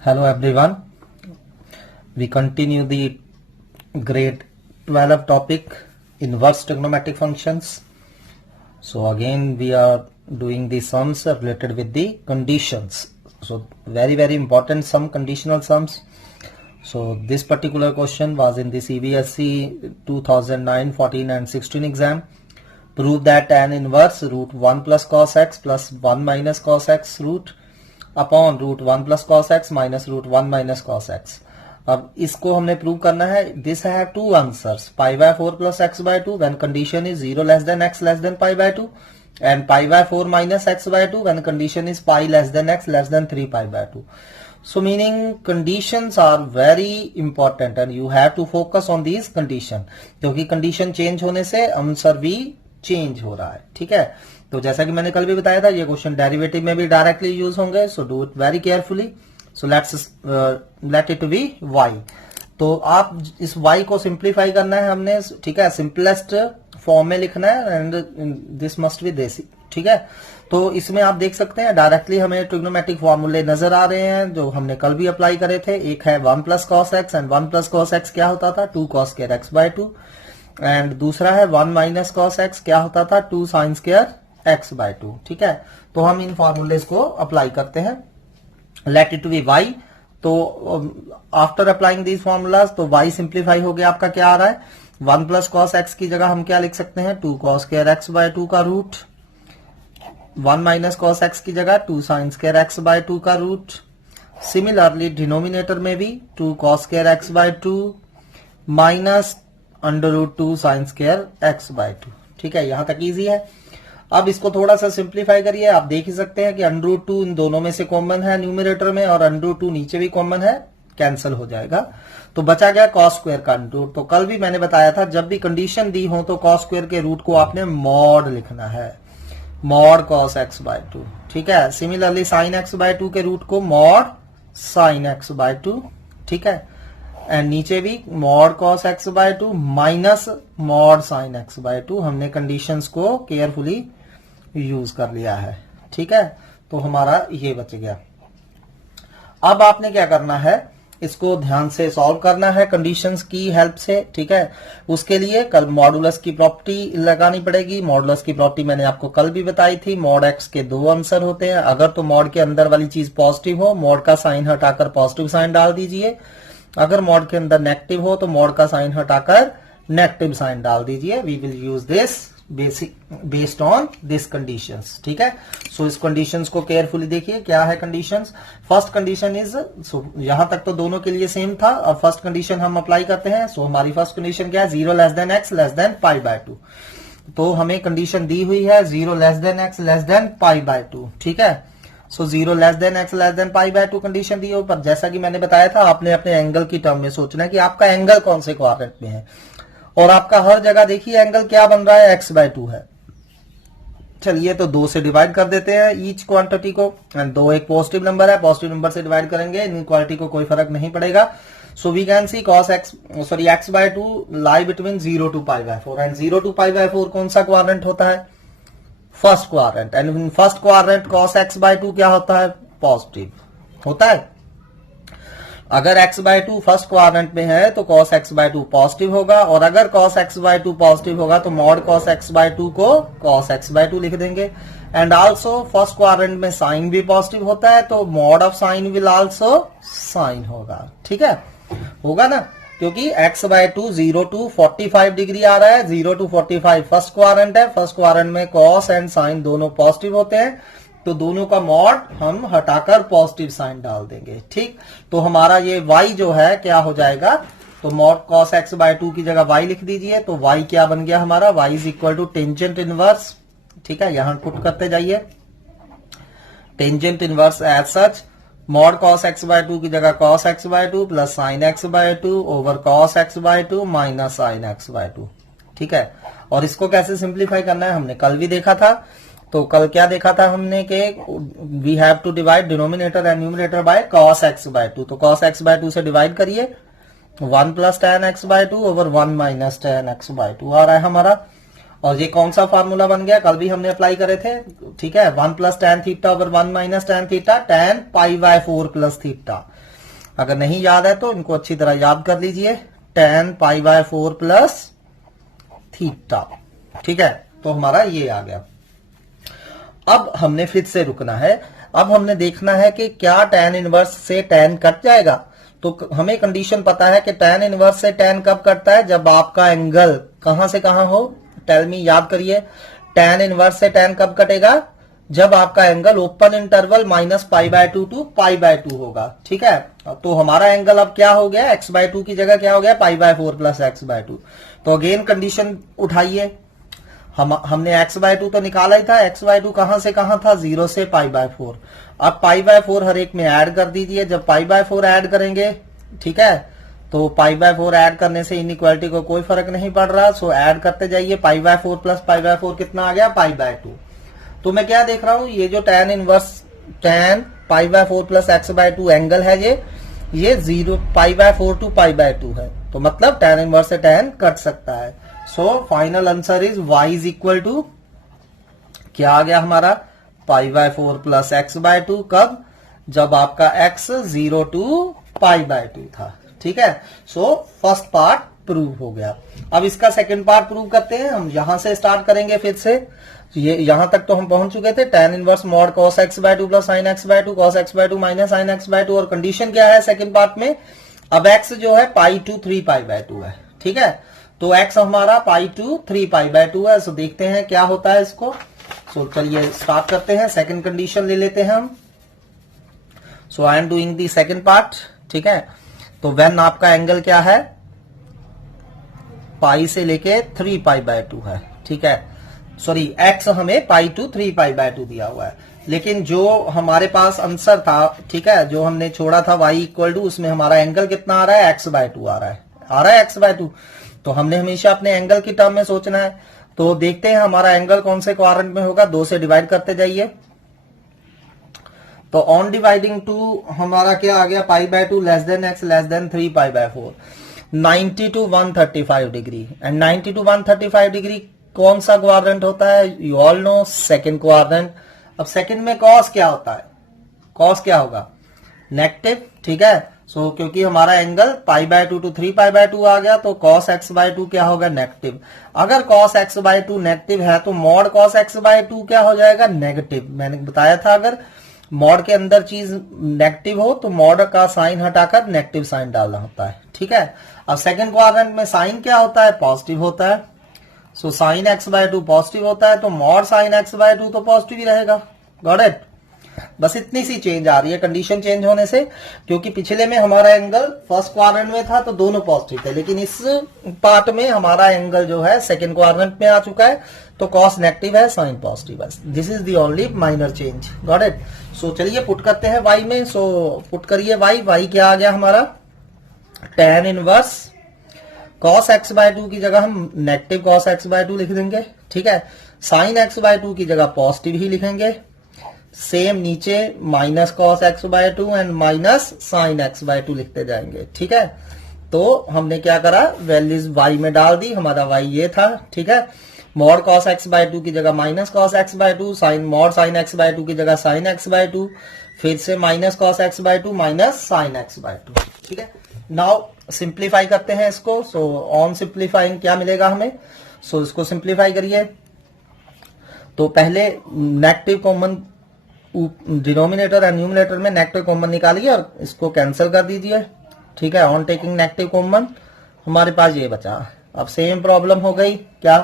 Hello everyone, we continue the grade 12 topic inverse trigonometric functions. So again we are doing the sums related with the conditions. So very important sum, conditional sums. So this particular question was in the CBSE 2009, 14 and 16 exam. Prove that tan inverse root 1 plus cos x plus 1 minus cos x root upon root 1 plus cos x minus root 1 minus cos x. अब इसको हमने prove करना है. This have two answers, pi by 4 plus x by 2 when condition is 0 less than x less than pi by 2 and pi by 4 minus x by 2 when condition is pi less than x less than 3 pi by 2. So meaning conditions are very important and you have to focus on these condition, क्योंकि condition change होने से answer भी change हो रहा है. ठीक है, तो जैसा कि मैंने कल भी बताया था ये क्वेश्चन डेरिवेटिव में भी डायरेक्टली यूज होंगे. So do it very carefully. So let it be y. तो आप इस y को सिंप्लीफाई करना है हमने. ठीक है, सिंपलेस्ट फॉर्म में लिखना है एंड दिस मस्ट बी देसी. ठीक है, तो इसमें आप देख सकते हैं डायरेक्टली हमें ट्रिग्नोमेट्रिक फॉर्मूले नजर आ रहे हैं जो हमने कल भी अप्लाई करे थे. एक है 1 plus cos x and 1 plus cos x क्या होता था 2 cos square x by 2 and दूसरा है 1 माइनस कॉस एक्स क्या होता था 2 साइन स्क्वायर एक्स बाय 2. ठीक है, तो हम इन फॉर्मूलेज को अप्लाई करते हैं. Let it be y. तो आफ्टर अप्लाइंग दीज फॉर्मूलाज तो y सिंप्लीफाई हो गया. आपका क्या आ रहा है 1 प्लस कॉस एक्स की जगह हम क्या लिख सकते हैं 2 कॉस स्क्वायर एक्स बाय 2 का रूट. 1 माइनस कॉस एक्स की जगह 2 साइन स्क्वायर एक्स बाय 2 का रूट. सिमिलरली डिनोमिनेटर में भी 2 cos square x by 2 minus under root 2 sine square x by 2. ठीक है, यहां तक इजी है. अब इसको थोड़ा सा सिंप्लीफाई करिए. आप देख ही सकते हैं कि अंडर रूट 2 इन दोनों में से कॉमन है न्यूमरेटर में और अंडर रूट 2 नीचे भी कॉमन है, कैंसिल हो जाएगा. तो बचा गया कॉस स्क्वायर का अंडर रूट. तो कल भी मैंने बताया था जब भी कंडीशन दी हो तो कॉस स्क्वायर के रूट को आपने मॉड लिखना है, मॉड कॉस एक्स बाय 2. ठीक है, सिमिलरली साइन एक्स बाय 2 के रूट को मॉड साइन एक्स बाय 2. ठीक है, एंड नीचे भी mod cos x by 2 minus mod sine x by 2. हमने कंडीशंस को केयरफुली यूज कर लिया है. ठीक है, तो हमारा ये बच गया. अब आपने क्या करना है, इसको ध्यान से सॉल्व करना है कंडीशंस की हेल्प से. ठीक है, उसके लिए कल मॉडुलस की प्रॉपर्टी लगानी पड़ेगी. मॉडुलस की प्रॉपर्टी मैंने आपको कल भी बताई थी. मॉड एक्स के दो आंसर होते हैं. अगर तो मॉड के अंदर वाली चीज पॉजिटिव हो, मॉड का साइन हटाकर पॉजिटिव साइन डाल दीजिए. अगर मॉड के अंदर नेगेटिव हो तो मॉड का साइन हटाकर नेगेटिव साइन डाल दीजिए. We will use this based on this conditions. ठीक है, सो इस कंडीशंस को केयरफुली देखिए. क्या है कंडीशंस? फर्स्ट कंडीशन इज, सो यहां तक तो दोनों के लिए सेम था. अब फर्स्ट कंडीशन हम अप्लाई करते हैं. सो हमारी फर्स्ट कंडीशन क्या है 0 less than x less than pi by 2. तो हमें कंडीशन दी हुई है 0 less than x less than pi by 2. ठीक है, so 0 less than x less than pi by 2 condition दी हो. पर जैसा कि मैंने बताया था आपने अपने एंगल की टर्म में सोचना है कि आपका एंगल कौन से क्वाड्रेंट में है. और आपका हर जगह देखिए एंगल क्या बन रहा है x बाय 2 है. चलिए तो 2 से डिवाइड कर देते हैं ईच क्वांटिटी को. एंड 2 एक पॉजिटिव नंबर है, पॉजिटिव नंबर से डिवाइड करेंगे, इन क्वांटिटी को कोई फर्क नहीं पड़ेगा. So we can see cos x sorry x by 2 lie between 0 to pi by 4 and 0 to pi by 4 कौन सा क्वाड्रेंट होता है first quadrant. And in first quadrant cos x by 2 क्या होता है पॉजिटिव होता है. अगर x बाय 2 फर्स्ट क्वाड्रेंट में है तो cos x बाय 2 पॉजिटिव होगा. और अगर cos x बाय 2 पॉजिटिव होगा तो मॉड cos x बाय 2 को cos x बाय 2 लिख देंगे. एंड आल्सो फर्स्ट क्वाड्रेंट में साइन भी पॉजिटिव होता है तो mod of sine will also sine होगा. ठीक है, होगा ना, क्योंकि x बाय 2 0 टू 45 डिग्री आ रहा है. 0 टू 45 फर्स्ट क्वाड्रेंट है. फर्स्ट क्वाड्रेंट में cos एंड साइन दोनों पॉजिटिव होते हैं तो दोनों का मॉड हम हटाकर पॉजिटिव साइन डाल देंगे. ठीक, तो हमारा ये y जो है क्या हो जाएगा, तो मॉड cos x बाय 2 की जगह y लिख दीजिए. तो y क्या बन गया हमारा, y is equal to tangent inverse. ठीक है, यहां पुट करते जाइए tangent inverse as such. Mod cos x by 2 की जगह cos x by 2 plus sine x by 2 over cos x by 2 minus sine x by 2. ठीक है, और इसको कैसे सिंप्लीफाई करना है हमने कल भी देखा था. तो कल क्या देखा था हमने कि we have to divide denominator and numerator by cos x by 2. तो cos x बाय 2 से डिवाइड करिए. 1 plus tan x by 2 over 1 minus tan x by 2 आ रहा है हमारा. और ये कौन सा फार्मूला बन गया, कल भी हमने अप्लाई करे थे, ठीक है, 1 plus tan theta over 1 minus tan theta tan pi by 4 plus theta. अगर नहीं याद है तो इनको अच्छी तरह याद कर लीजिए, tan pi by 4 plus theta, ठीक है। तो हमारा ये आ गया। अब हमने फिर से रुकना है, अब हमने देखना है कि क्या tan इनवर्स से tan कट जाएगा। तो हमें कंडीशन पता है कि tan इनवर्स से tan कब कटता है, जब आपका एंगल कहां से कहां हो, टेल मी, याद करिए, tan इनवर्स से tan कब कटेगा, जब आपका angle open interval minus pi by 2 to pi by 2 होगा, ठीक है। तो हमारा एंगल अब क्या हो गया, x बाय 2 की जगह क्या हो गया, pi by 4 plus x by 2। तो अगेन कंडीशन उठाइए, हमने x बाय 2 तो निकाला ही था, x बाय 2 कहां से कहां था, 0 से पाई बाय 4। अब पाई बाय 4 हर एक में ऐड कर दीजिए, जब पाई बाय 4 ऐड करेंगे, ठीक है, तो पाई बाय 4 ऐड करने से इनइक्वालिटी को कोई फर्क नहीं पड़ रहा, सो ऐड करते जाइए, पाई बाय 4 प्लस पाई बाय 4 कितना आ गया, पाई बाय 2। तो मैं क्या देख रहा हूं, ये जो tan inverse tan pi by 4 plus x by 2 angle है, ये 0 pi by 4 to pi by 2 है, तो मतलब tan इनवर्स से tan कट सकता है। So final answer is y is equal to क्या आ गया हमारा, pi by 4 plus x by 2, कब, जब आपका x 0 टू पाई बाय 2 था, ठीक है। सो फर्स्ट पार्ट प्रूव हो गया। अब इसका सेकंड पार्ट प्रूव करते हैं, हम यहां से स्टार्ट करेंगे फिर से। ये यहां तक तो हम पहुंच चुके थे, tan inverse mod cos x by 2 plus sin x by 2 cos x by 2 minus sin x by 2, और कंडीशन क्या है सेकंड पार्ट में, अब x जो है पाई टू 3 पाई बाय 2 है, ठीक है। तो x हमारा पाई टू 3 पाई बाय 2 है। सो देखते हैं क्या होता है इसको। सो चलिए स्टार्ट करते हैं, सेकंड कंडीशन ले लेते हैं हम। So I am doing the second part, ठीक है। तो व्हेन आपका एंगल क्या है, पाई से लेके 3 पाई बाय 2 है, ठीक है। सॉरी, x हमें पाई टू 3 पाई बाय 2 दिया हुआ है, लेकिन जो हमारे पास आंसर था, ठीक है, जो हमने छोड़ा था y इक्वल टू, उसमें हमारा एंगल कितना आ रहा है, x बाय 2 आ रहा है x बाय 2। तो हमने हमेशा अपने एंगल की टर्म में सोचना है। तो देखते हैं हमारा एंगल कौन से क्वाड्रेंट में होगा, 2 से डिवाइड करते जाइए। तो ऑन डिवाइडिंग 2 हमारा क्या आ गया, pi by 2 less than x less than 3 pi by 4, 90 to 135 degree, and 90 to 135 degree कौन सा क्वाड्रेंट होता है, you all know, second quadrant. अब सेकंड में कॉस क्या होता है, कॉस क्या होगा, नेगेटिव, ठीक है। सो क्योंकि हमारा angle pi by 2 to 3 pi by 2 आ गया, तो cos x बाय 2 क्या होगा, नेगेटिव। अगर cos x बाय 2 नेगेटिव है तो मॉड cos x बाय 2 क्या हो जाएगा, नेगेटिव। मैंने बताया था अगर मॉड के अंदर चीज नेगेटिव हो तो मॉड का साइन हटाकर नेगेटिव साइन डालना होता है, ठीक है। अब सेकंड क्वाड्रेंट में साइन क्या होता है, पॉजिटिव होता है। So sine x by 2 positive होता है, तो मॉड साइन x बाय 2 तो पॉजिटिव ही रहेगा। Got it. बस इतनी सी चेंज आ रही है कंडीशन चेंज होने से, क्योंकि पिछले में हमारा एंगल फर्स्ट क्वाड्रेंट में था तो दोनों पॉजिटिव थे, लेकिन इस पार्ट में हमारा एंगल जो है सेकंड क्वाड्रेंट में आ चुका है, तो कॉस नेगेटिव है, साइन पॉजिटिव है। This is the only minor change. Got it. So चलिए पुट करते हैं y में। सो पुट करिए y क्या आ गया हमारा, tan inverse cos x by 2 की जगह हम नेगेटिव cos x बाय 2 लिख देंगे, ठीक है। sin x बाय 2 की जगह पॉजिटिव ही लिखेंगे। सेम नीचे minus cos x by 2 and minus sin x by 2 लिखते जाएंगे, ठीक है। तो हमने क्या करा, वैल्यूज y में डाल दी, हमारा y ये था, ठीक है। मॉड cos x बाय 2 की जगह minus cos x by 2, sine mod sin x by 2 की जगह sin x बाय 2, फिर से minus cos x by 2 minus sin x by 2, ठीक है। नाउ सिंप्लीफाई करते हैं इसको। सो ऑन सिंप्लीफाइंग क्या मिलेगा हमें, सो इसको सिंप्लीफाई करिए। तो पहले negative common denominator and numerator में नेगेटिव कॉमन निकालिए और इसको कैंसिल कर दीजिए, ठीक है। ऑन टेकिंग नेगेटिव कॉमन हमारे पास ये बचा। अब सेम प्रॉब्लम हो गई क्या,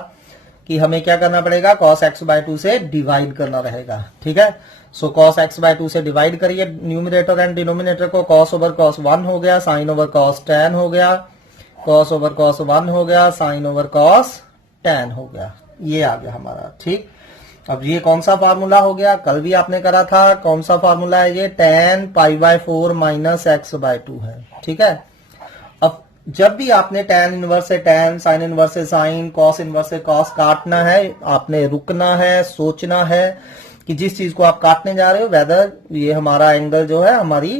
कि हमें क्या करना पड़ेगा, cos x बाय 2 से डिवाइड करना रहेगा, ठीक है। सो cos x बाय 2 से डिवाइड करिए न्यूमिनेटर एंड डिनोमिनेटर को। cos ओवर cos 1 हो गया, sin ओवर cos tan हो गया, cos ओवर cos 1 हो गया, sin ओवर cos tan हो गया, ये आ गया हमारा, ठीक। अब ये कौन सा फार्मूला हो गया, कल भी आपने करा था, कौन सा फार्मूला है ये, tan pi by 4 minus x by 2 है, ठीक है। अब जब भी आपने tan इनवर्स से tan, sin इनवर्स से sin, cos इनवर्स से cos काटना है, आपने रुकना है, सोचना है कि जिस चीज को आप काटने जा रहे हो वेदर ये हमारा एंगल जो है हमारी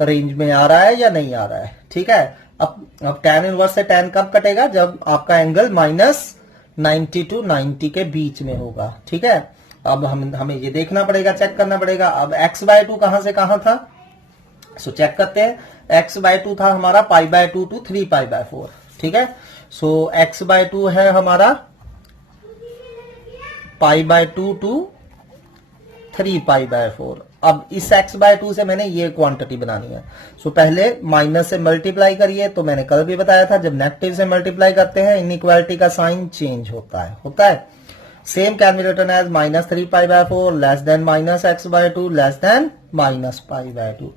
रेंज में आ रहा है या नहीं आ रहा है, ठीक है। अब tan इनवर्स से tan कब कटेगा, जब आपका एंगल माइनस 90 टू 90 के बीच में होगा। ठीक है, अब हमें ये देखना पड़ेगा, चेक करना पड़ेगा। अब x/2 कहां से कहां था, सो चेक करते हैं। x/2 था हमारा π/2 टू 3π/4। ठीक है, सो x/2 है हमारा π/2 टू 3π/4। अब इस x/2 से मैंने ये क्वांटिटी बनानी है। सो पहले माइनस से मल्टीप्लाई करिए, तो मैंने कल भी बताया था जब नेगेटिव से मल्टीप्लाई करते हैं इनइक्वालिटी का साइन चेंज होता है। Same can be written as -3π/4 less than -x/2 less then -π/2।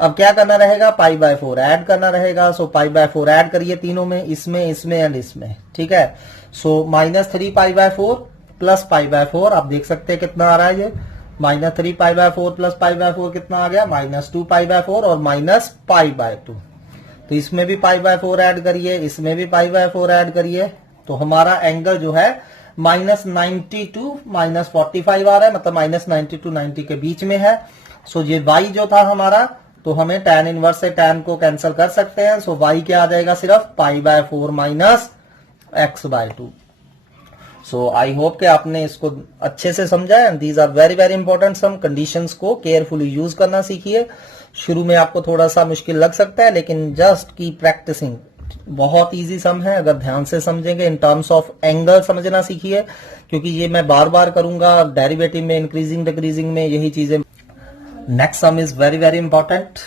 अब क्या करना रहेगा, π/4 ऐड करना रहेगा। सो π/4 ऐड करिए तीनों में, इसमें एंड इसमें। ठीक है, सो -3π/4 प्लस π/4 आप देख सकते हैं कितना आ रहा है ये, -3π/4 प्लस π/4 कितना आ गया, -2π/4 और -π/2। तो इसमें भी π/4 ऐड करिए, इसमें भी π/4 ऐड करिए, तो हमारा एंगल जो है -90 टू -45 आ रहा है, मतलब -90 टू 90 के बीच में है। सो ये y जो था हमारा, तो हमें tan इनवर्स से tan को कैंसिल कर सकते हैं। सो y क्या आ जाएगा, सिर्फ π/4 minus x/2। So I hope कि आपने इसको अच्छे से समझा है। These are very very important sum. Conditions को केयरफुली यूज करना सीखिए। शुरू में आपको थोड़ा सा मुश्किल लग सकता है, लेकिन जस्ट की प्रैक्टिसिंग। बहुत इजी सम है अगर ध्यान से समझेंगे। इन टर्म्स ऑफ एंगल समझना सीखिए, क्योंकि ये मैं बार बार करूंगा डेरिवेटिव में, इंक्रीजिंग डिक्रीजिंग में, यही चीजें। Next sum is very very important.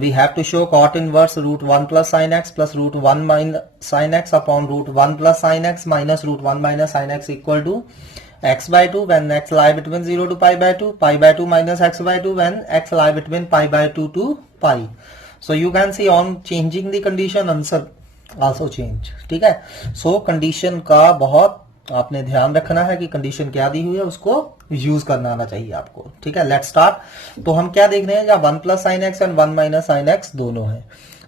We have to show cot inverse √1 plus sin x plus √1 minus sin x upon √1 plus sin x minus √1 minus sin x equal to x/2 when x lie between 0 to π/2, π/2 minus x/2 when x lie between π/2 to π. So you can see on changing the condition answer also change. ठीक है, so condition का बहुत आपने ध्यान रखना है कि condition क्या दी हुई है उसको यूज करना आना चाहिए आपको। ठीक है, लेट्स स्टार्ट। तो हम क्या देख रहे हैं, या 1 plus sine x and 1 minus sine x दोनों है।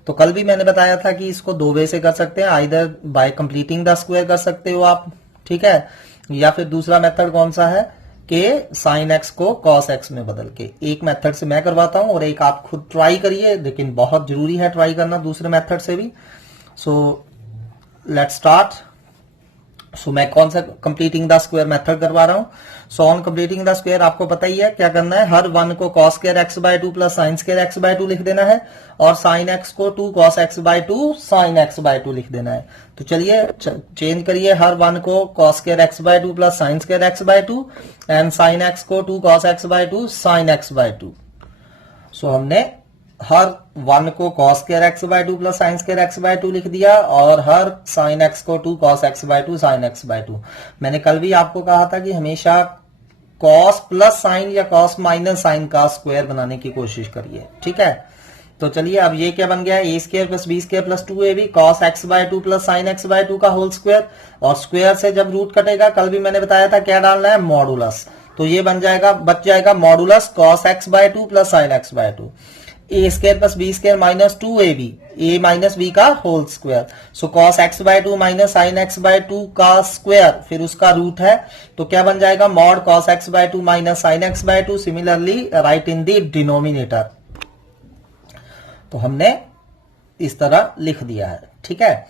तो कल भी मैंने बताया था कि इसको दो वे से कर सकते हैं, either bye completing the square कर सकते हो आप। ठीक है, या फिर दूसरा मेथड कौन सा है कि साइन एक्स को कॉस एक्स में बदल के। एक मेथड से मैं करवाता हूं और एक आप खुद ट्राई करिए, लेकिन बहुत जरूरी है ट्राई करना दूसरे मेथड से भी। So let's start. सो मैं कौन सा कंप्लीटिंग द स्क्वायर मेथड करवा रहा हूं। So on completing the square आपको पता ही है क्या करना है, हर वन को cos square x/2 plus sine square x/2 लिख देना है, और साइन x को 2 cos x/2 साइन x/2 लिख देना है। तो चलिए चेंज करिए, हर वन को cos square x/2 plus sine square x/2 and sine x को 2 cos x/2 sine x/2। So हमने हर वन को cos square x/2 plus sine square x/2 लिख दिया, और हर साइन x को 2 cos x/2 साइन x/2। मैंने कल भी आपको कहा था कि हमेशा cos प्लस साइन या cos माइनस साइन का स्क्वायर बनाने की कोशिश करिए। ठीक है, तो चलिए अब ये क्या बन गया, a² plus b² plus 2ab cos x/2 plus sine x/2 का होल स्क्वायर। और स्क्वायर से जब रूट कटेगा, कल भी मैंने बताया था क्या डालना है, मॉडुलस। तो ये बच जाएगा modulus cos x/2 plus sine x/2। a² plus b² minus 2ab, a minus b का whole square. So cos x/2 minus sine x/2 का स्क्वायर, फिर उसका रूट है, तो क्या बन जाएगा, mod cos x/2 minus sine x/2। Similarly write in the denominator. तो हमने इस तरह लिख दिया है। ठीक है,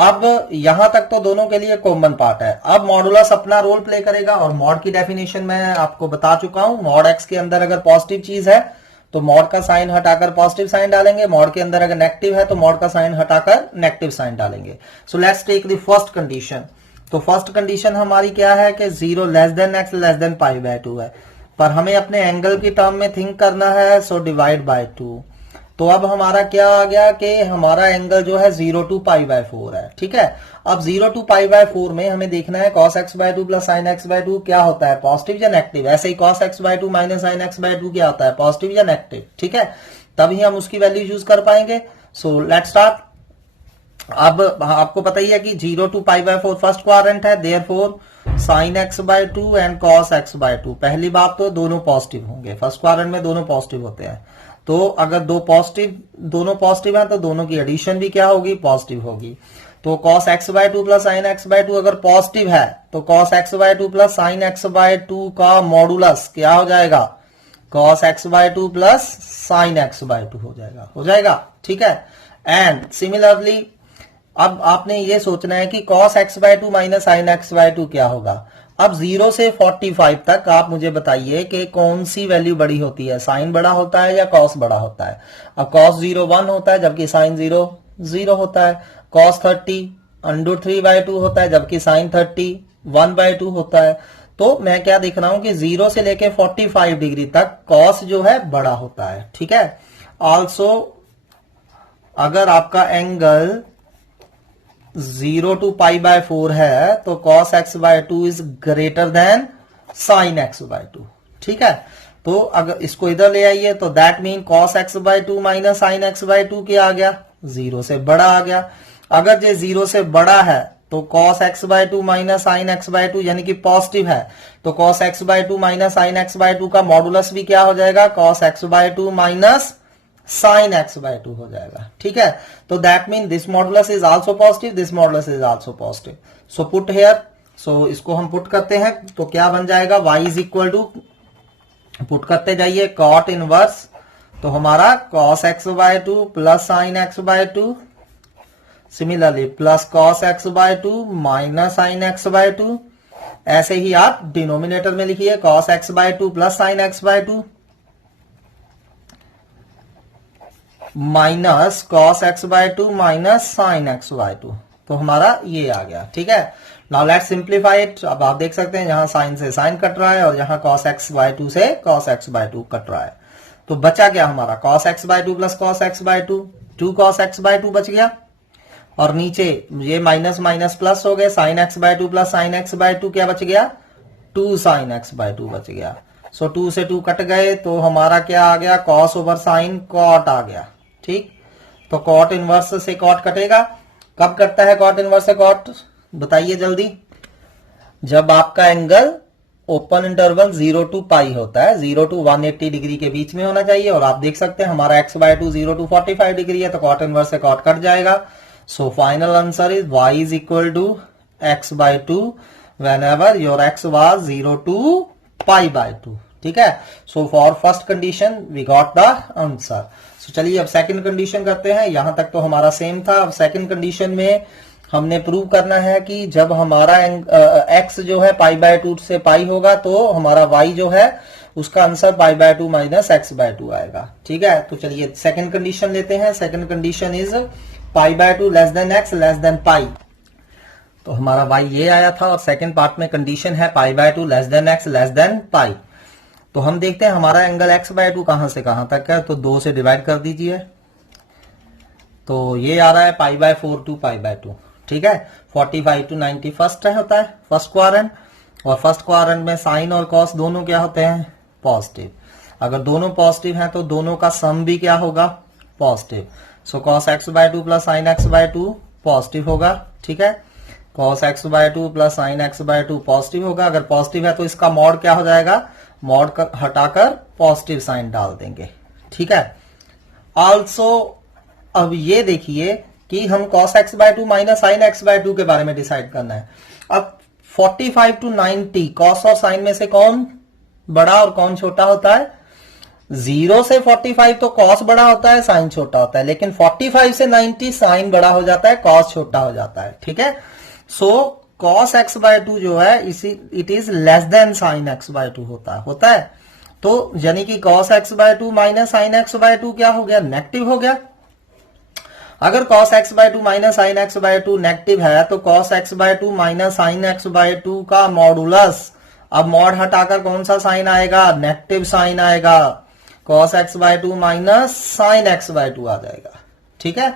अब यहां तक तो दोनों के लिए कॉमन पार्ट है। अब मॉडुलस अपना रोल प्ले करेगा, और मॉड की डेफिनेशन मैं आपको बता चुका हूं। मॉड x के अंदर अगर पॉजिटिव चीज है तो मॉड का साइन हटाकर पॉजिटिव साइन डालेंगे, मॉड के अंदर अगर नेगेटिव है तो मॉड का साइन हटाकर नेगेटिव साइन डालेंगे। So let's take the first condition. तो फर्स्ट कंडीशन हमारी क्या है कि 0 less than x less than π/2 है, पर हमें अपने एंगल की टर्म में थिंक करना है। So divide by 2। तो अब हमारा क्या आ गया कि हमारा एंगल जो है 0 टू π/4 है। ठीक है, अब 0 टू π/4 में हमें देखना है cos x/2 plus sine x/2 क्या होता है, पॉजिटिव या नेगेटिव। ऐसे ही cos x/2 minus sine x/2 क्या होता है, पॉजिटिव या नेगेटिव। ठीक है, तभी हम उसकी वैल्यू यूज कर पाएंगे। So let's start. अब आपको पता ही है कि 0 टू π/4 फर्स्ट क्वाड्रेंट है, therefore sign x/2 and cos x/2। पहली बात तो दोनों पॉजिटिव होंगे, फर्स्ट क्वाड्रेंट में दोनों पॉजिटिव होते हैं। तो अगर दोनों पॉजिटिव हैं तो दोनों की एडिशन भी क्या होगी, पॉजिटिव होगी। तो cos x/2 plus sine x/2 अगर पॉजिटिव है तो cos x/2 plus sine x/2 का मॉडुलस क्या हो जाएगा, cos x/2 plus sine x/2 हो जाएगा। ठीक है, एंड सिमिलरली अब आपने ये सोचना है कि cos x by two minus sign x by two क्या होगा। अब 0 से 45 तक आप मुझे बताइए कि कौन सी वैल्यू बड़ी होती है, साइन बड़ा होता है या cos बड़ा होता है। अब cos 0 1 होता है जबकि साइन 0 0 होता है। cos 30 √3/2 होता है जबकि साइन 30 1/2 होता है। तो मैं क्या देख रहा हूं कि 0 से लेके 45 डिग्री तक cos जो है बड़ा होता है, ठीक है। ऑल्सो अगर आपका एंगल 0 to π/4 है तो cos x by two is greater than sin x by to, ठीक है। तो अगर इसको इधर ले आइए तो that mean cos x by two minus sin x by to क्या आ गया, 0 से बड़ा आ गया। अगर ये 0 से बड़ा है तो cos x by two minus sin x by two यानी कि पॉजिटिव है, तो cos x by two minus sin x by two का मॉडुलस भी क्या हो जाएगा, cos x by two minus sin x by two हो जाएगा, ठीक है। तो that mean this modulus is also positive, this modulus is also positive. So put here, so इसको हम पुट करते हैं तो क्या बन जाएगा, y is equal to, put करते जाइए, कॉट इनवर्स, तो हमारा cos x by two plus sin x by two, similarly plus cos x by two minus sin x by two. ऐसे ही आप डिनोमिनेटर में लिखिए cos x by two plus sin x by two minus cos x by two minus sin x by two. तो हमारा ये आ गया, ठीक है। Now let's simplify it. अब आप देख सकते हैं यहां sin से sin कट रहा है और यहां cos x बाय टू से cos x by to cut रहा है। तो बचा क्या हमारा, cos x by two plus cos x by to, 2 cos x by to बच गया, और नीचे ये माइनस माइनस प्लस हो गए, sin x by two plus sin x by to क्या बच गया, 2 sin x बाय टू बच गया। सो 2 से 2 कट गए तो हमारा क्या आ गया, cos ओवर sin cot आ गया, ठीक। तो cot इनवर्स से cot कटेगा, कब कटता है cot इनवर्स से cot, बताइए जल्दी। जब आपका एंगल ओपन इंटरवल 0 to π होता है, 0 to 180 डिग्री के बीच में होना चाहिए, और आप देख सकते हैं हमारा x by two 0 to 45 degree है, तो cot इनवर्स से cot कट जाएगा। So final answer is y is equal to x by two whenever your x was 0 to π/2, ठीक है। So for first condition we got the answer. So चलिए अब second condition करते हैं। यहां तक तो हमारा सेम था। अब सेकंड कंडीशन में हमने प्रूव करना है कि जब हमारा x जो है π/2 से पाई होगा तो हमारा y जो है उसका answer π/2 minus x by two आएगा, ठीक है। तो चलिए सेकंड कंडीशन लेते हैं। Second condition is π/2 less than x less than pi. तो हमारा y ये आया था, और सेकंड पार्ट में कंडीशन है π/2 less than x less than pi. तो हम देखते हैं हमारा एंगल x बाय टू कहां से कहां तक है, तो 2 से डिवाइड कर दीजिए, तो ये आ रहा है π/4 टू π/2, ठीक है। 45 to 90 फर्स्ट होता है, फर्स्ट क्वाड्रेंट, और फर्स्ट क्वाड्रेंट में साइन और कॉस दोनों क्या होते हैं, पॉजिटिव। अगर दोनों पॉजिटिव हैं तो दोनों का सम भी क्या होगा, positive. So cos x by two plus sin x by to positive होगा, ठीक है। cos x by two plus sin x by to positive होगा। अगर पॉजिटिव है तो इसका मॉड क्या हो जाएगा, मॉड हटाकर पॉजिटिव साइन डाल देंगे, ठीक है। ऑल्सो अब ये देखिए कि हम cos x by two minus sin x by to के बारे में डिसाइड करना है। अब 45 to 90 cos और sin में से कौन बड़ा और कौन छोटा होता है, 0 से 45 तो cos बड़ा होता है, sin छोटा होता है, लेकिन 45 से 90 sin बड़ा हो जाता है, cos छोटा हो जाता है, ठीक है। सो cos x बाय टू जो है it is less than sin x by to होता है। तो यानी कि cos x by two minus sin x by to क्या हो गया, नेगेटिव हो गया। अगर cos x by two minus sin x by to negative है तो cos x by two minus sin x by two का मॉडुलस, अब मॉड हटाकर कौन सा साइन आएगा, नेगेटिव साइन आएगा, cos x by two minus sin x by two आ जाएगा, ठीक है।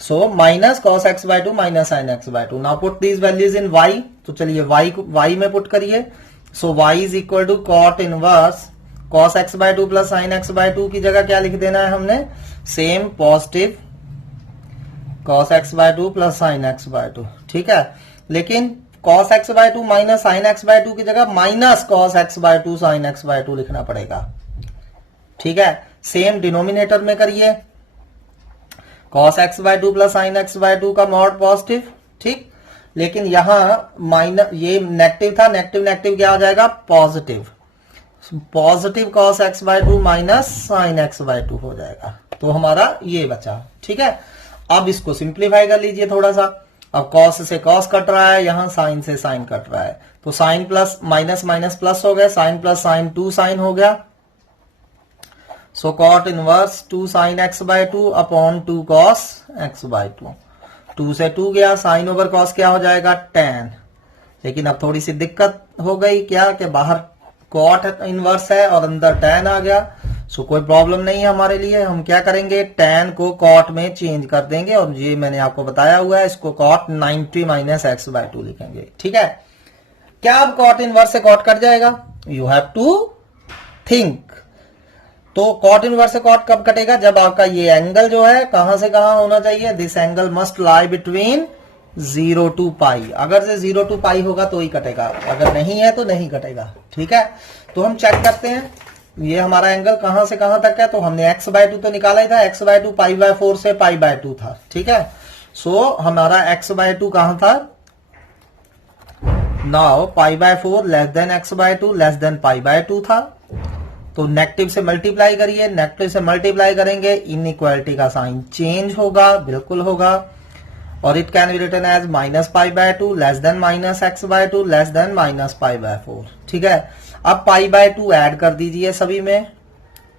So minus cos x by two minus sin x by two. Now put these values in y, तो चलिए y में पुट करिए। So y is equal to cot inverse cos x by two plus sin x by two की जगह क्या लिख देना है हमने, same positive cos x by two plus sin x by to, ठीक है। लेकिन cos x by two minus sin x by two की जगह minus cos x by to sin x by to लिखना पड़ेगा, ठीक है। सेम डिनोमिनेटर में करिए, cos x by two plus sin x by two का मॉड पॉजिटिव, ठीक। लेकिन यहां माइनस, ये नेगेटिव था, नेगेटिव नेगेटिव क्या हो जाएगा, positive, positive cos x by two minus sin x by two हो जाएगा। तो हमारा ये बचा, ठीक है। अब इसको सिंप्लीफाई कर लीजिए थोड़ा सा। अब cos से cos कट रहा है, यहां sin से sin कट रहा है, तो sin plus minus minus plus हो गया, sin प्लस sin 2 sin हो गया। So cot inverse 2 sin x by 2 upon 2 cos x by 2। 2 से 2 गया, sin ओवर cos क्या हो जाएगा tan। लेकिन अब थोड़ी सी दिक्कत हो गई, क्या कि बाहर cot इनवर्स है और अंदर tan आ गया। सो कोई प्रॉब्लम नहीं है हमारे लिए, हम क्या करेंगे tan को cot में चेंज कर देंगे, और ये मैंने आपको बताया हुआ है, इसको cot 90 माइनस एक्स बाय 2 लिखेंगे। ठीक है, क्या अब cot इनवर्स से cot कट जाएगा? You have to think. तो cot इनवर्स से cot कब कटेगा? जब आपका ये एंगल जो है कहां से कहां होना चाहिए, this angle must lie between 0 to pi. अगर से 0 टू पाई होगा तो ही कटेगा, अगर नहीं है तो नहीं कटेगा। ठीक है, तो हम चेक करते हैं ये हमारा एंगल कहां से कहां तक है। तो हमने x बाय 2 तो निकाला ही था, x बाय 2 पाई बाय 4 से पाई बाय 2 था। ठीक है, सो हमारा x बाय 2 कहां था? Now pi by 4 less than x by 2 less than pi by 2 था। तो नेगेटिव से मल्टीप्लाई करिए, नेगेटिव से मल्टीप्लाई करेंगे, इनइक्वालिटी का साइन चेंज होगा, बिल्कुल होगा, और it can be written as minus pi by 2 less than minus x by 2 less than minus pi by 4। ठीक है, अब पाई बाय 2 ऐड कर दीजिए सभी में,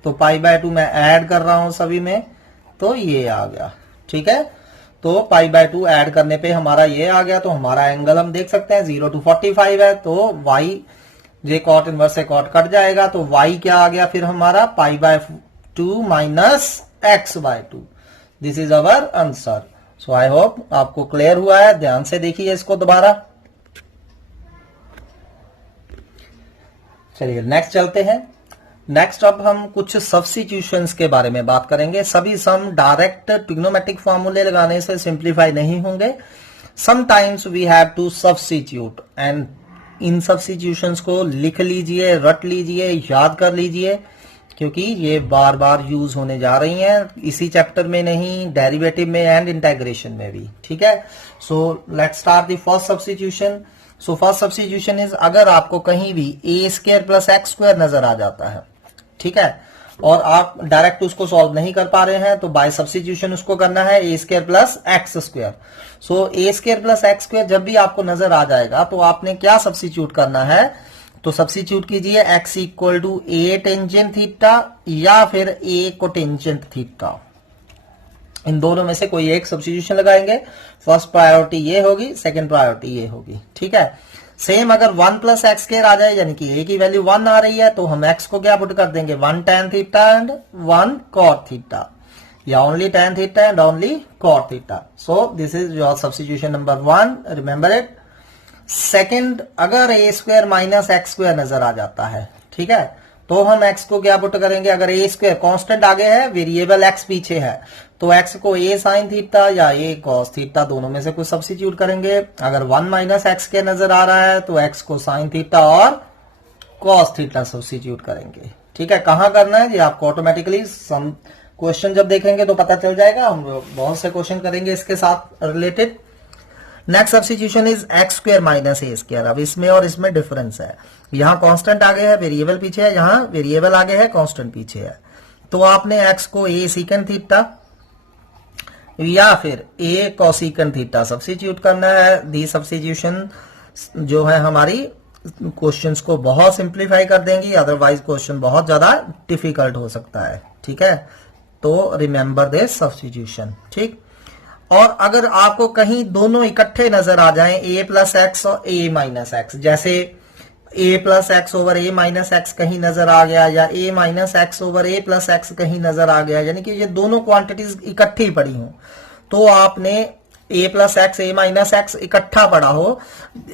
तो पाई बाय 2 मैं ऐड कर रहा हूं सभी में, तो ये आ गया। ठीक है, तो पाई बाय 2 ऐड करने पे हमारा ये आ गया। तो हमारा एंगल हम देख सकते हैं 0 टू 45 है, तो y जे cot इनवर्स से cot कट जाएगा, तो y क्या आ गया फिर हमारा? Pi by 2 minus x by 2। This is our answer. So I hope आपको क्लियर हुआ है। ध्यान से देखिए इसको दोबारा। चलिए नेक्स्ट चलते हैं। नेक्स्ट अब हम कुछ सब्स्टिट्यूशंस के बारे में बात करेंगे। सभी सम डायरेक्ट ट्रिग्नोमेट्रिक फॉर्मूले लगाने से सिंप्लीफाई नहीं होंगे। Sometimes we have to substitute, and इन सब्स्टिट्यूशंस को लिख लीजिए, रट लीजिए, याद कर लीजिए, क्योंकि ये बार बार यूज होने जा रही हैं, इसी चैप्टर में नहीं, डेरिवेटिव में एंड इंटीग्रेशन में भी। ठीक है, so let's start the first substitution. So first substitution is, अगर आपको कहीं भी ए स्क्वायर प्लस एक्स स्क्वायर नजर आ जाता है, ठीक है, और आप डायरेक्ट उसको सॉल्व नहीं कर पा रहे हैं, तो बाय सब्स्टिट्यूशन उसको करना है a square plus x square. So A square plus x square जब भी आपको नजर आ जाएगा तो आपने क्या सब्स्टिट्यूट करना है? तो सब्स्टिट्यूट कीजिए x equal to a tangent theta या फिर ए कोटेंजेंट थीटा, इन दोनों में से कोई एक सब्स्टिट्यूशन लगाएंगे। फर्स्ट प्रायोरिटी ये होगी, सेकंड प्रायोरिटी ये होगी। ठीक है, सेम अगर 1 प्लस एक्स स्क्वायर आ जाए, यानी कि ए की वैल्यू 1 आ रही है, तो हम x को क्या पुट कर देंगे? 1 tan theta and 1 cot theta, या only tan theta and only cot theta. So this is your substitution number 1, remember it. Second, अगर a square minus x square नजर आ जाता है, ठीक है, तो हम x को क्या पुट करेंगे? अगर ए स्क्वायर कांस्टेंट आगे है, वेरिएबल x पीछे है, तो x को a साइन थीटा या a cos थीटा दोनों में से कुछ सब्स्टिट्यूट करेंगे। अगर 1 माइनस एक्स के नजर आ रहा है, तो x को साइन थीटा और cos थीटा सब्स्टिट्यूट करेंगे। ठीक है, कहां करना है ये आपको ऑटोमेटिकली सम क्वेश्चन जब देखेंगे तो पता चल जाएगा। हम बहुत से क्वेश्चन करेंगे इसके साथ related. Next substitution is x square minus A square. अब इसमें और इसमें डिफरेंस है, यहाँ कांस्टेंट आगे है, वेरिएबल पीछे है, यहाँ वेरिएबल आगे है, कांस्टेंट पीछे है। तो आपने x को a सीकेंट थीटा या फिर a कोसीकेंट थीटा सब्स्टिट्यूट करना है। दी सब्स्टिट्यूशन जो है हमारी क्वेश्चंस को बहुत सिंप्लीफाई कर देंगी, अदरवाइज क्वेश्चन बहुत ज्यादा डिफिकल्ट हो सकता है। ठीक है, तो रिमेंबर दिस सब्स्टिट्यूशन। ठीक, और अगर आपको कहीं दोनों इकट्ठे नजर आ जाएं, a प्लस एक्स और a माइनस एक्स, जैसे a plus x over a minus x कहीं नजर आ गया, या a minus x over a plus x कहीं नजर आ गया, यानी कि ये दोनों क्वांटिटीज इकट्ठी पड़ी हो, तो आपने a plus x a minus x इकट्ठा पड़ा हो,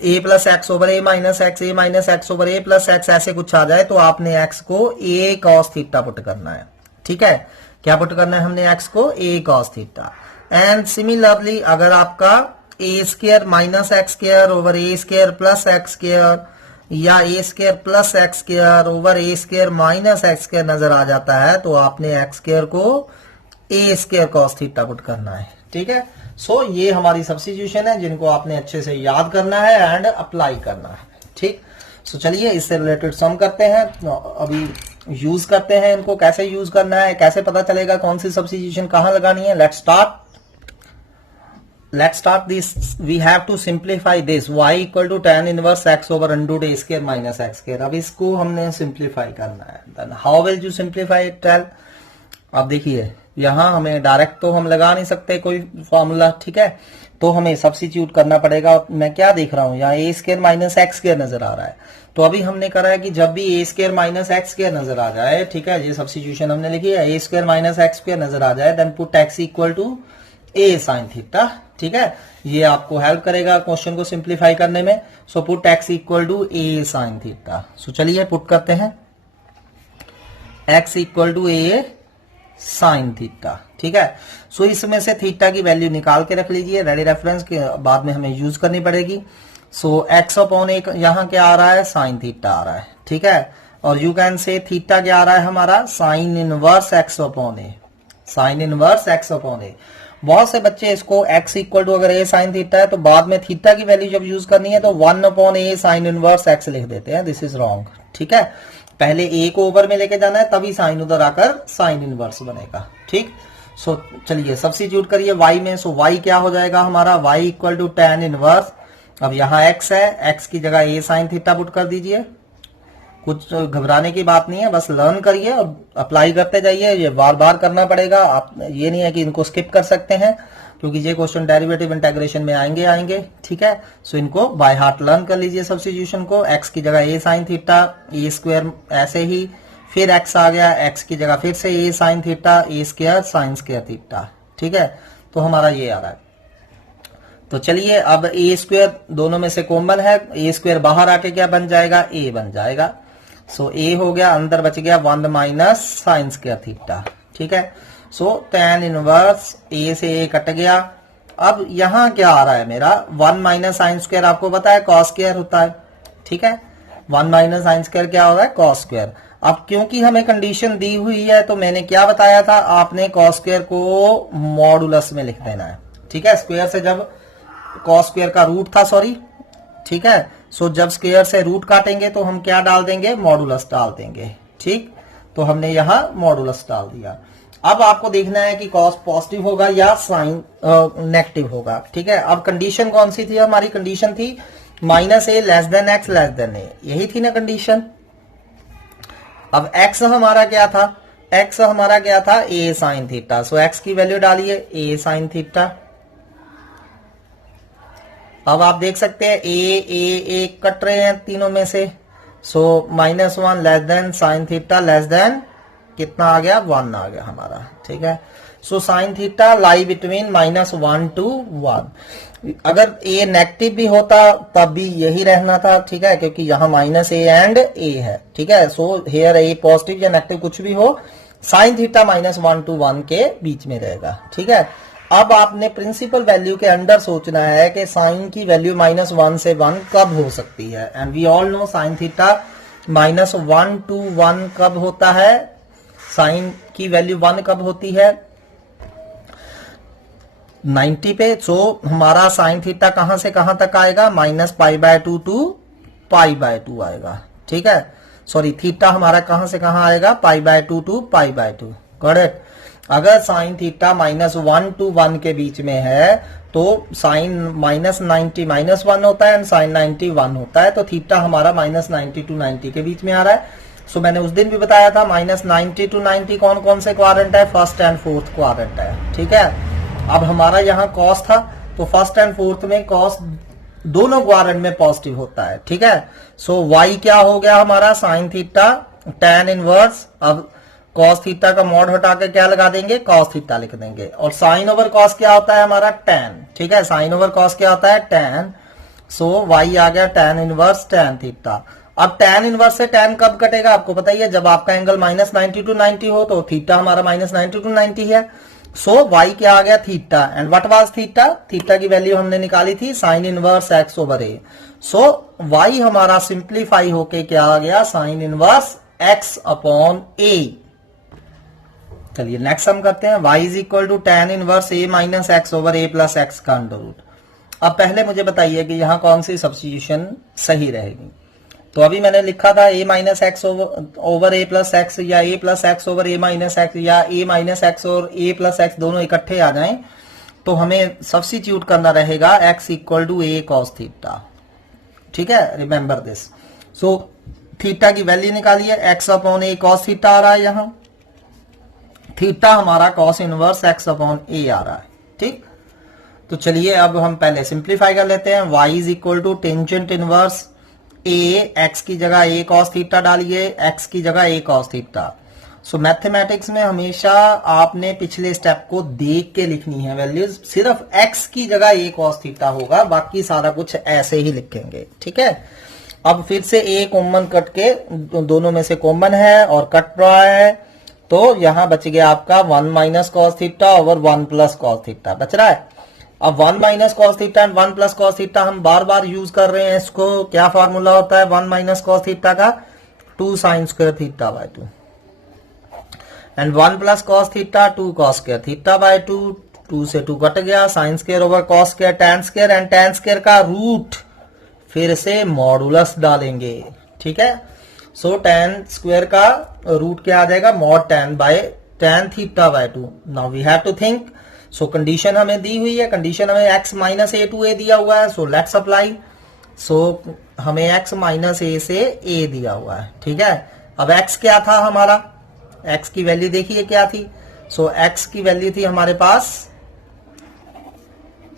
a plus x over a minus x, a minus x over a plus x ऐसे कुछ आ जाए, तो आपने x को a cos थीटा पुट करना है। ठीक है, क्या पुट करना है हमने? x को a cos theta. And similarly अगर आपका a square minus x square over a square plus x square, या a square plus x square over a square minus x square नजर आ जाता है, तो आपने एक्स स्क्वायर को a square cos theta put करना है। ठीक है, सो ये हमारी सब्स्टिट्यूशन है जिनको आपने अच्छे से याद करना है एंड अप्लाई करना है। ठीक, सो चलिए इससे रिलेटेड सम करते हैं। अभी यूज करते हैं इनको, कैसे यूज करना है, कैसे पता चलेगा कौन सी सब्स्टिट्यूशन कहां लगानी है। Let's start. let's start this. We have to simplify this. Y equal to tan inverse x over under root a square minus x square. अब इसको हमने सिंप्लीफाई करना है. Then how will you simplify it? Tell. अब देखिए यहां हमें direct तो हम लगा नहीं सकते कोई फॉर्मूला, ठीक है, तो हमें सब्स्टिट्यूट करना पड़ेगा. मैं क्या देख रहा हूं यहाँ ए स्क्वायर माइनस एक्स स्क्वायर नजर आ रहा है. तो अभी हमने करा है कि जब भी ए स्क्वायर माइनस एक्स स्क्वायर नजर आ जाए, ठीक है, ये सब्स्टिट्यूशन हमने लिखी है, a square minus x square नजर आ जाए, then put x equal to a sine theta. ठीक है, ये आपको हेल्प करेगा क्वेश्चन को सिंप्लीफाई करने में. So put x equal to a sine theta. So चलिए पुट करते हैं x equal to a sine theta. ठीक है, सो इसमें से थीटा की वैल्यू निकाल के रख लीजिए, रेडी रेफरेंस के बाद में हमें यूज करनी पड़ेगी. सो एक्स अपॉन एक यहां क्या आ रहा है, साइन थीटा आ रहा है. ठीक है, और यू कैन से थीटा क्या आ रहा है हमारा, साइन इनवर्स एक्स अपॉन ए. साइन इनवर्स एक्स अपॉन ए. बहुत से बच्चे इसको x इक्वल टू अगर a साइन थीटा है तो बाद में थीटा की वैल्यू जब यूज करनी है तो 1 upon a sign inverse x लिख देते हैं. This is wrong. ठीक है, पहले a को ओवर में लेके जाना है, तभी साइन उधर आकर साइन इनवर्स बनेगा. ठीक, सो चलिए सब्स्टिट्यूट करिए y में. सो y क्या हो जाएगा हमारा, y equal to tan inverse. अब यहाँ x है, x की जगह a साइन थीटा पुट कर दीजिए. कुछ घबराने की बात नहीं है, बस लर्न करिए और अप्लाई करते जाइए. ये बार बार करना पड़ेगा, आप ये नहीं है कि इनको स्किप कर सकते हैं क्योंकि ये क्वेश्चन डेरिवेटिव इंटीग्रेशन में आएंगे. ठीक है, सो इनको बाय हार्ट लर्न कर लीजिए सब्स्टिट्यूशन को. x की जगह a sine theta, A square ऐसे ही, फिर x आ गया, x की जगह फिर से a sine theta, A square sine square theta. ठीक है, तो हमारा ये आ रहा है. तो चलिए अब ए स्क्वायर दोनों में से कॉमन है, ए स्क्वायर बाहर आके क्या बन जाएगा, a बन जाएगा. सो ए हो गया, अंदर बच गया 1 माइनस साइन स्क्वायर थीटा. ठीक है, सो tan इनवर्स ए से ए कट गया. अब यहां क्या आ रहा है मेरा, 1 माइनस साइन स्क्वायर आपको पता है कॉस स्क्वायर होता है. ठीक है, 1 माइनस साइन स्क्वायर क्या होता है, कॉस स्क्वायर. अब क्योंकि हमें कंडीशन दी हुई है तो मैंने क्या बताया था, आपने कॉस स्क्वायर को मॉडुलस में लिख देना है. ठीक है, स्क्वायर से जब कॉस स्क्वायर का रूट था, सॉरी. ठीक है, सो जब स्क्वायर से रूट काटेंगे तो हम क्या डाल देंगे, मॉडुलस डाल देंगे. ठीक, तो हमने यहां मॉडुलस डाल दिया. अब आपको देखना है कि कॉस पॉजिटिव होगा या साइन नेगेटिव होगा. ठीक है, अब कंडीशन कौन सी थी हमारी, कंडीशन थी minus a less than x less than a, यही थी ना कंडीशन. अब एक्स हमारा क्या था, एक्स हमारा क्या था, ए साइन थीटा. सो एक्स की वैल्यू डालिए ए साइन थीटा. अब आप देख सकते हैं ए कट रहे हैं तीनों में से. सो -1 less than sine theta less than कितना आ गया, 1 आ गया हमारा. ठीक है, so sine theta lie between -1 to 1. अगर ए नेगेटिव भी होता तब भी यही रहना था. ठीक है, क्योंकि यहाँ माइनस ए एंड ए है. ठीक है, सो हेयर ए पॉजिटिव या नेगेटिव कुछ भी हो, साइन थीटा -1 to 1 के बीच में रहेगा. ठीक है, अब आपने प्रिंसिपल वैल्यू के अंडर सोचना है कि साइन की वैल्यू -1 से 1 कब हो सकती है. And we all know sine theta -1 to 1 कब होता है, साइन की वैल्यू 1 कब होती है, 90 पे. सो हमारा साइन थीटा कहां से कहां तक आएगा, -π/2 to π/2 आएगा. ठीक है, सॉरी थीटा हमारा कहां से कहां आएगा, π/2 to π/2. करेक्ट. अगर साइन थीटा -1 to 1 के बीच में है तो साइन -90 -1 होता है एंड साइन 90 1 होता है. तो थीटा हमारा -90 to 90 के बीच में आ रहा है. सो मैंने उस दिन भी बताया था -90 to 90 कौन कौन से क्वाड्रेंट है, फर्स्ट एंड फोर्थ क्वाड्रेंट है. ठीक है, अब हमारा यहाँ कॉस था तो फर्स्ट एंड फोर्थ में कॉस दोनों क्वाड्रेंट में पॉजिटिव होता है. ठीक है, सो y क्या हो गया हमारा, साइन थीटा tan इनवर्स. अब कॉस थीटा का मॉड हटा के क्या लगा देंगे, कॉस थीटा लिख देंगे. और साइन ओवर कॉस क्या होता है हमारा, tan. ठीक है, साइन ओवर कॉस क्या होता है, tan. सो y आ गया tan इनवर्स tan थीटा. अब tan इनवर्स से tan कब कटेगा आपको पता ही है, जब आपका एंगल -90 to 90 हो. तो थीटा हमारा -90 to 90 है. सो y क्या आ गया, theta. And what was theta, theta की वैल्यू हमने निकाली थी sine inverse x over a. So y हमारा सिंप्लीफाई होके क्या आ गया, sine inverse x upon a. चलिए नेक्स्ट सम करते हैं. y is equal to tan inverse a minus x over a plus x का अंडर रूट. अब पहले मुझे बताइए कि यहां कौन सी सब्स्टिट्यूशन सही रहेगी. तो अभी मैंने लिखा था a minus x over a plus x, या a plus x over a minus x, या a माइनस एक्स और a प्लस एक्स दोनों इकट्ठे आ जाएं तो हमें सब्स्टिट्यूट करना रहेगा x equal to a cos theta. ठीक है, रिमेंबर दिस। सो थीटा की वैल्यू निकालिए, x upon a cos theta आ रहा है, यहां थीटा हमारा cos inverse x upon a आ रहा है। ठीक, तो चलिए अब हम पहले सिंप्लीफाई कर लेते हैं। y is equal to tangent inverse a, x की जगह a cos थीटा डालिए, x की जगह a cos theta. So mathematics में हमेशा आपने पिछले स्टेप को देख के लिखनी है वैल्यूज, सिर्फ x की जगह a cos थीटा होगा, बाकी सारा कुछ ऐसे ही लिखेंगे। ठीक है, अब फिर से a कॉमन कट के, दोनों में से कॉमन है और कट रहा है, तो यहां बच गया आपका 1 minus cos theta over 1 plus cos theta बच रहा है। अब 1 minus cos theta and 1 plus cos theta हम बार बार यूज कर रहे हैं इसको। क्या फार्मूला होता है 1 माइनस कॉस थीटा का? 2 sine square theta by 2 and 1 plus cos theta 2 cos square theta by 2। 2 से 2 कट गया, sine square over cos square tan square and tan square का रूट फिर से मॉडुलस डालेंगे। ठीक है, सो टैन स्क्वायर का रूट क्या आ जाएगा? Mod tan by tan theta by 2। Now we have to think. So condition हमें दी हुई है, कंडीशन हमें x माइनस ए टू ए दिया हुआ है, सो लेट्स अप्लाई। सो हमें x माइनस ए से a दिया हुआ है। ठीक है, अब x क्या था हमारा? x की वैल्यू देखिए क्या थी। सो x की वैल्यू थी हमारे पास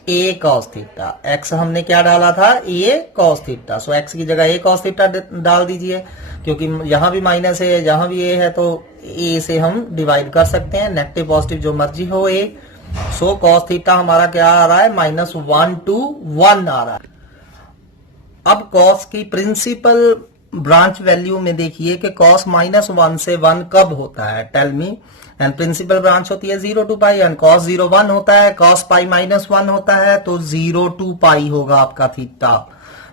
a cos थीटा। x हमने क्या डाला था? a cos theta. So x की जगह a cos थीटा डाल दीजिए, क्योंकि यहां भी माइनस है, जहां भी a है, तो a से हम डिवाइड कर सकते हैं, नेगेटिव पॉजिटिव जो मर्जी हो a। सो cos थीटा हमारा क्या आ रहा है? -1 to 1 आ रहा है। अब cos की प्रिंसिपल ब्रांच वैल्यू में देखिए कि cos -1 से 1 कब होता है? Tell me. And principal branch होती है 0 to पाई एंड cos 0 1 होता है, cos पाई -1 होता है, तो 0 to पाई होगा आपका थीटा।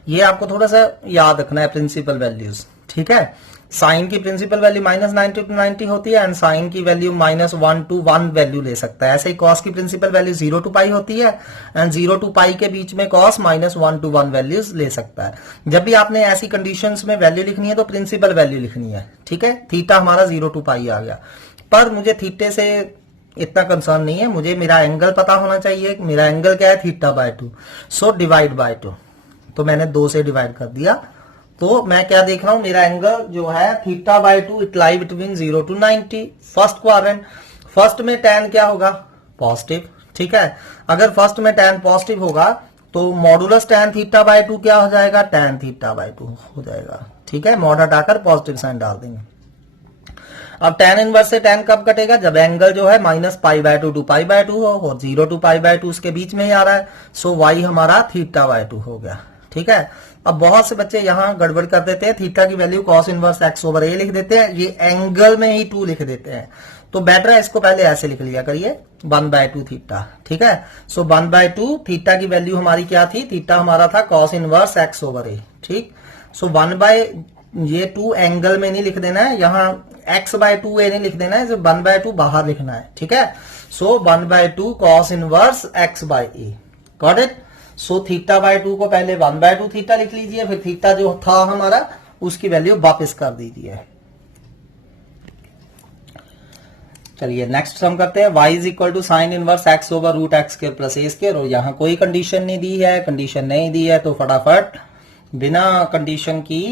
ये आपको थोड़ा सा याद रखना है प्रिंसिपल वैल्यूज। ठीक है, साइन की प्रिंसिपल वैल्यू -90 to 90 होती है एंड साइन की वैल्यू -1 to 1 वैल्यू ले सकता है। ऐसे ही cos की प्रिंसिपल वैल्यू 0 to पाई होती है एंड 0 to पाई के बीच में cos -1 to 1 वैल्यूज ले सकता है। जब भी आपने ऐसी कंडीशंस में वैल्यू लिखनी है तो प्रिंसिपल वैल्यू लिखनी है। ठीक है, थीटा हमारा 0 to पाई आ गया, पर मुझे थीटे से इतना कंसर्न नहीं है, मुझे मेरा एंगल पता होना चाहिए। मेरा एंगल क्या है? Theta by 2। So divide by 2, तो मैंने 2 से डिवाइड कर दिया, तो मैं क्या देख रहा हूं? मेरा एंगल जो है theta by 2, it lie between 0 to 90, first quadrant. First में टैन क्या होगा? पॉजिटिव। ठीक है, अगर फर्स्ट में टैन पॉजिटिव होगा तो मॉडुलस टैन थीटा बाय 2 क्या हो जाएगा? टैन थीटा बाय 2 हो जाएगा। ठीक है, मॉड हटाकर पॉजिटिव साइन डाल देंगे। अब टैन इनवर्स से टैन कब कटेगा? जब एंगल जो है -π/2 to π/2 हो और 0 to π/2 उसके बीच में ही आ रहा है। सो y हमारा थीटा बाय 2 हो गया। ठीक है, अब बहुत से बच्चे यहां गड़बड़ कर देते हैं, थीटा की value cos inverse x over a लिख देते हैं, ये एंगल में ही 2 लिख देते हैं, तो बेटर है इसको पहले ऐसे लिख लिया करिए 1/2 थीटा। ठीक है, सो 1/2 थीटा की वैल्यू हमारी क्या थी? थीटा हमारा था cos inverse x over a। ठीक, सो 1/2 एंगल में नहीं लिख देना है, यहां x/2a नहीं लिख देना है, 1/2 बाहर लिखना है। ठीक है, so 1/2 cos inverse x by a। Got it? So theta by 2 को पहले 1/2 थीटा लिख लीजिए, फिर थीटा जो था हमारा उसकी वैल्यू वापस कर दीजिए। चलिए नेक्स्ट सम करते हैं। y is equal to sine inverse x over root x square plus a square, और यहां कोई कंडीशन नहीं दी है। कंडीशन नहीं दी है तो फटाफट बिना कंडीशन की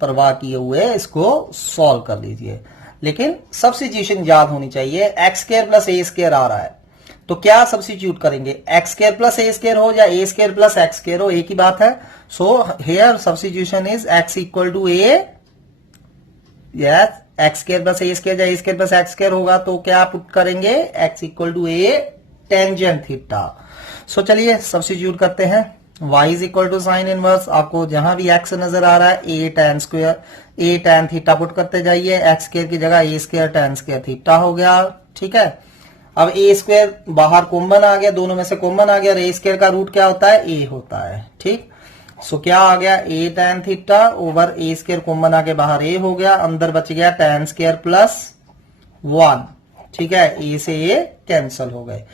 परवाह किए हुए इसको सॉल्व कर लीजिए, लेकिन सब्स्टिट्यूशन याद होनी चाहिए। X square plus a square आ रहा है, तो क्या सब्स्टिट्यूट करेंगे? X square plus a square हो या a square plus x square हो, एक ही बात है। So here substitution is x equal to a, yes, x square plus a square या a square plus x square होगा, तो क्या पुट करेंगे? X equal to a tangent theta. So चलिए सब्स्टिट्यूट करते हैं। y is equal to sine inverse, आपको जहां भी x नजर आ रहा है a tan square, a tan theta put करते जाइए, x स्क्वायर की जगह a square tan square theta हो गया। ठीक है, अब a स्क्वायर बाहर कॉमन आ गया, दोनों में से कॉमन आ गया, a स्क्वायर का रूट क्या होता है? a होता है। ठीक, सो क्या आ गया? a tan theta over a square common आके बाहर a हो गया, अंदर बच गया tan स्क्वायर प्लस 1। ठीक है, a से a कैंसिल हो गए।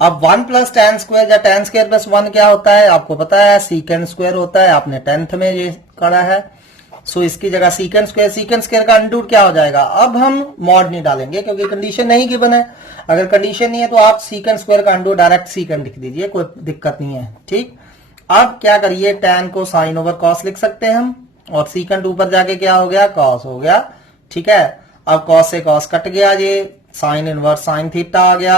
अब 1 प्लस tan स्क्वायर या tan स्क्वायर प्लस 1 क्या होता है? आपको पता है, सीकेंड स्क्वायर होता है, आपने 10th में ये करा है। सो इसकी जगह सीकेंड स्क्वायर का अंडरूट क्या हो जाएगा। अब हम मॉड नहीं डालेंगे क्योंकि कंडीशन नहीं गिवन है। अगर कंडीशन नहीं है तो आप सीकेंड स्क्वायर का अंडरूट डायरेक्ट सीकेंड लिख दीजिए, कोई दिक्कत नहीं है। ठीक, अब क्या करिए, tan को साइन ओवर कॉस लिख सकते हैं हम, और सीकेंड ऊपर जाके क्या हो गया, कॉस हो गया। ठीक है, अब कॉस से कॉस कट गया, ये साइन इनवर्स साइन थीटा आ गया।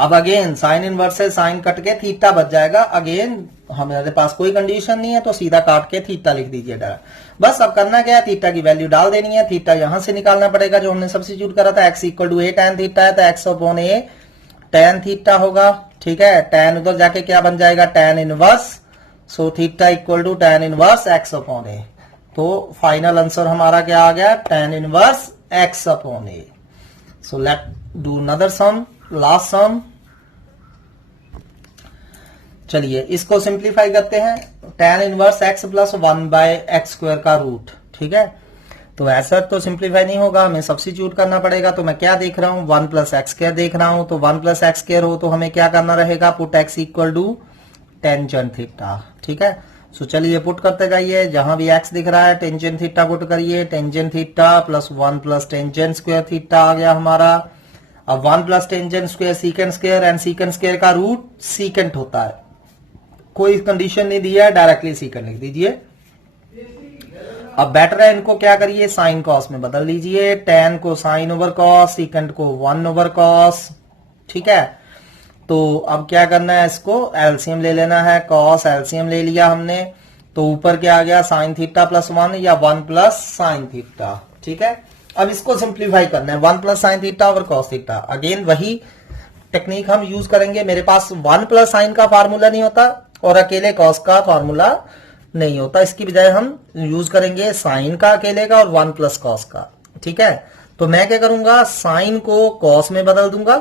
अब अगेन साइन इनवर्स से साइन कट के थीटा बच जाएगा। अगेन हमारे पास कोई कंडीशन नहीं है तो सीधा काट के थीटा लिख दीजिए डायरेक्ट। बस अब करना क्या है, थीटा की वैल्यू डाल देनी है। थीटा यहां से निकालना पड़ेगा जो हमने सब्स्टिट्यूट करा था, x equal to a tan theta है तो x upon a tan theta होगा। ठीक है, tan उधर जाके क्या बन जाएगा, tan inverse, so theta equal to tan inverse x upon a। तो फाइनल आंसर हमारा क्या आ गया, tan inverse x upon a। So let do another sum, last sum. चलिए इसको सिंप्लीफाई करते हैं, tan inverse x plus 1/x square का रूट। ठीक है, तो ऐसा तो सिंप्लीफाई नहीं होगा, हमें सब्स्टिट्यूट करना पड़ेगा। तो मैं क्या देख रहा हूं, 1 प्लस एक्स स्क्वायर देख रहा हूं। तो 1 प्लस एक्स स्क्वायर हो तो हमें क्या करना रहेगा, put x equal to tangent theta. ठीक है, सो चलिए पुट करते जाइए, जहां भी x दिख रहा है टेंजेंट थीटा पुट करिए। Tangent theta plus 1 plus tangent square theta आ गया हमारा। अब 1 plus tangent square secant square, and secant square का रूट सीकेंड होता है, कोई कंडीशन नहीं दिया है, डायरेक्टली सीकेंड लिख दीजिए। अब बेटर है इनको क्या करिए, साइन कॉस में बदल लीजिए। tan को साइन ओवर कॉस, सीकेंड को 1 ओवर कॉस। ठीक है, तो अब क्या करना है, इसको एलसीएम ले लेना है। कॉस एलसीएम ले लिया हमने, तो ऊपर क्या आ गया, साइन थीटा प्लस 1 या 1 प्लस साइन थीटा। ठीक है, अब इसको सिंप्लीफाई करना है, 1 प्लस साइन थीटा और कॉस थीटा। अगेन वही टेक्निक हम यूज करेंगे। मेरे पास 1 प्लस साइन का फार्मूला नहीं होता और अकेले कॉस का फार्मूला नहीं होता, इसकी बजाय हम यूज करेंगे साइन का अकेले का और 1 प्लस कॉस का। ठीक है, तो मैं क्या करूंगा, साइन को कॉस में बदल दूंगा,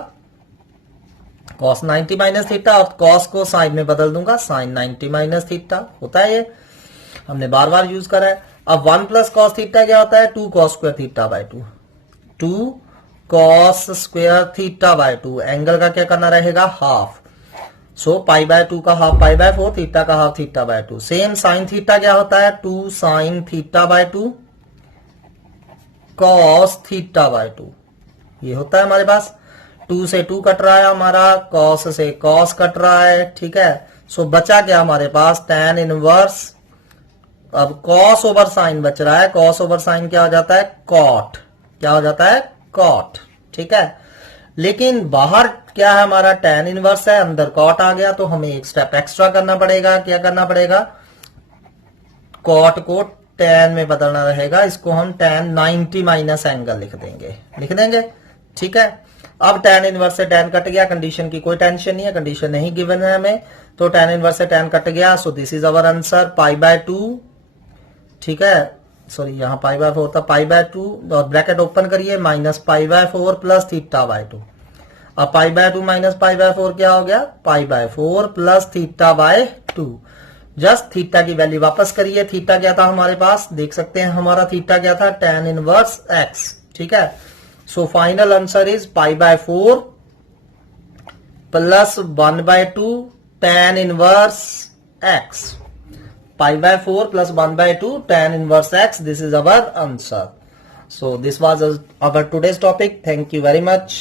कॉस 90 माइनस थीटा, और कॉस को साइन में बदल दूंगा, साइन 90 माइनस थीटा। होता है ये, हमने बार बार यूज करा है। अब 1 प्लस कॉस थीटा क्या होता है, 2 cos square theta by 2, 2 cos square theta by 2। Angle का क्या करना रहेगा, हाफ, सो पाई बाय 2 का हाफ पाई बाय 4, थीटा का half theta by 2। Same sine theta क्या होता है, 2 sine theta by 2 cos theta by 2, ये होता है हमारे पास। 2 से 2 कट रहा है हमारा, कॉस से कॉस कट रहा है। ठीक है, सो बचा क्या हमारे पास, tan इनवर्स, अब कॉस ओवर साइन बच रहा है। कॉस ओवर साइन क्या हो जाता है, कॉट, क्या हो जाता है, कॉट। ठीक है, लेकिन बाहर क्या है हमारा, tan इनवर्स है, अंदर कॉट आ गया, तो हमें एक स्टेप एक्स्ट्रा करना पड़ेगा। क्या करना पड़ेगा, कॉट को tan में बदलना रहेगा, इसको हम tan 90 माइनस एंगल लिख देंगे। ठीक है, अब tan इनवर्स से tan कट गया, कंडीशन की कोई टेंशन नहीं है, कंडीशन नहीं गिवन है हमें, तो tan इनवर्स से tan कट गया। सो this is our answer, pi by 2। ठीक है, सॉरी यहाँ पाई बाय 4 था, पाई बाय 2 और ब्रैकेट ओपन करिए, minus pi by 4 plus theta by 2। अब पाई बाय 2 माइनस पाई बाय 4 क्या हो गया, pi by 4 plus theta by 2। Just theta की वैल्यू वापस करिए, थीटा क्या था हमारे पास, देख सकते हैं हमारा थीटा क्या था, tan इनवर्स x। ठीक है, so final answer is pi by 4 plus 1/2 tan inverse x। pi by 4 plus 1/2 tan inverse x. This is our answer. So this was our today's topic. Thank you very much.